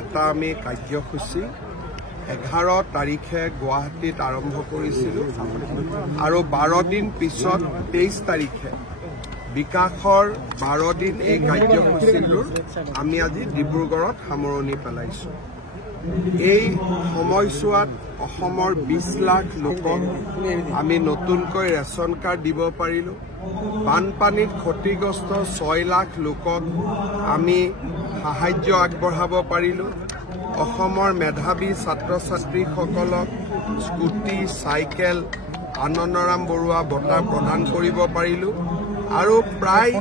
এটা আমি কাৰ্যসূচী 11 তাৰিখে গুৱাহাটীত আৰম্ভ কৰিছিলোঁ আৰু 12 দিন পিছত 23 তাৰিখে বিকাশৰ 12 দিন এই কাৰ্যসূচীটোৰ আমি আজি ডিব্ৰুগড়ত সামৰণি পেলাইছোঁ। এই সময়ছোৱাত অসমৰ 20 লাখ লোকক আমি নতুনকৈ ৰেচন কাৰ্ড দিব পাৰিলোঁ। বানপানীত ক্ষতিগ্ৰস্ত 6 লাখ লোকক আমি সাহায্য আগবঢ়াব পাৰিলোঁ। অসমৰ মেধাৱী ছাত্ৰ ছাত্ৰীসকলক স্কুটি চাইকেল আনন্দৰাম বৰুৱা বঁটা প্ৰদান কৰিব পাৰিলোঁ আৰু প্ৰায়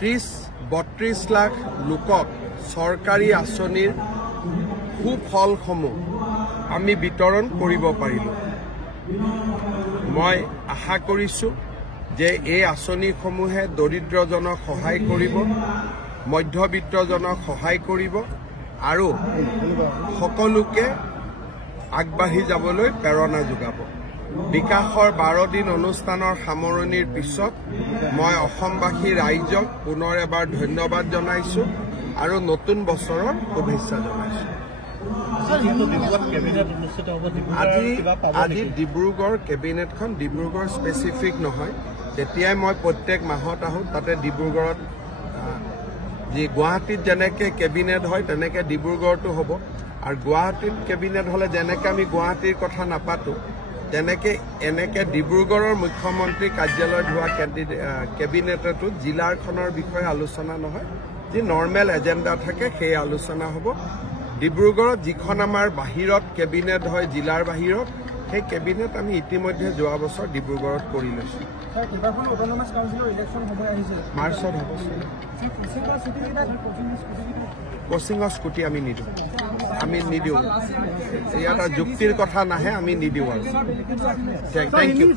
30-32 লাখ লোকক চৰকাৰী আঁচনিৰ সুফলসমূহ আমি বিতৰণ কৰিব পাৰিলোঁ। মই আশা কৰিছোঁ যে এই আঁচনিসমূহে দৰিদ্ৰজনক সহায় কৰিব, মধ্যবিত্তজনক সহায় কৰিব আৰু সকলোকে আগবাঢ়ি যাবলৈ প্ৰেৰণা যোগাব। বিকাশৰ 12 দিন অনুষ্ঠানৰ সামৰণিৰ পিছত মই অসমবাসী ৰাইজক পুনৰ এবাৰ ধন্যবাদ জনাইছোঁ আৰু নতুন বছৰৰ শুভেচ্ছা জনাইছোঁ। আজি ডিব্ৰুগড় কেবিনেটখন ডিব্ৰুগড় স্পেচিফিক নহয়। যেতিয়াই মই প্ৰত্যেক মাহত আহোঁ তাতে ডিব্ৰুগড়ত যি গুৱাহাটীত যেনেকৈ কেবিনেট হয় তেনেকৈ ডিব্ৰুগড়তো হ'ব আৰু গুৱাহাটীত কেবিনেট হ'লে যেনেকৈ আমি গুৱাহাটীৰ কথা নাপাতোঁ এনেকৈ ডিব্ৰুগড়ৰ মুখ্যমন্ত্ৰী কাৰ্যালয়ত হোৱা কেবিনেটতো জিলাখনৰ বিষয়ে আলোচনা নহয়, যি নৰ্মেল এজেণ্ডা থাকে সেই আলোচনা হ'ব। ডিব্ৰুগড়ত যিখন আমাৰ বাহিৰত কেবিনেট হয় জিলাৰ বাহিৰত, সেই কেবিনেট আমি ইতিমধ্যে যোৱা বছৰ ডিব্ৰুগড়ত কৰি লৈছোঁ। মাৰ্চত হ'ব। কোচিঙৰ স্কুটি আমি নিদিওঁ। ইয়াত যুক্তিৰ কথা নাহে, আমি নিদিওঁ আৰু। Thank U.